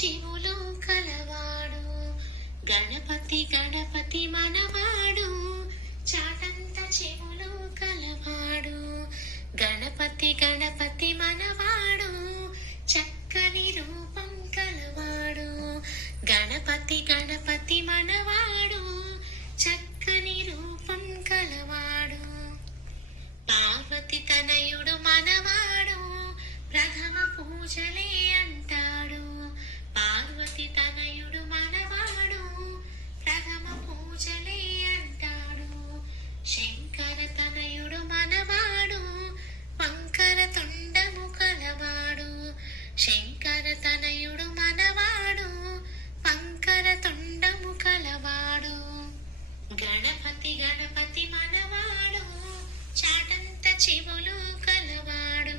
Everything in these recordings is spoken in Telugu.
చెవులు కలవాడు గణపతి గణపతి మనవాడు చాటంత చెవులు కలవాడు గణపతి గణపతి మనవాడు చక్కని రూపం కలవాడు గణపతి గణపతి మనవాడు చక్కని రూపం కలవాడు పార్వతి తనయుడు మనవాడు ప్రథమ పూజలే అంటాడు పార్వతి తనయుడు మనవాడు ప్రథమ పూజలే అంటాడు శంకర తనయుడు మనవాడు వంకర తొండము కలవాడు శంకర తనయుడు మనవాడు వంకర తొండము కలవాడు గణపతి గణపతి మనవాడు చాటంత చెవులు కలవాడు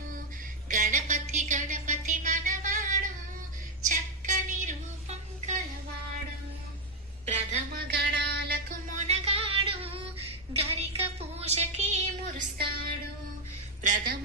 గణపతి గణపతి మనవాడు చక్కని రూపం కలవాడు ప్రథమ గణాలకు మొనగాడు గరిక పూజకి మురుస్తాడు ప్రథమ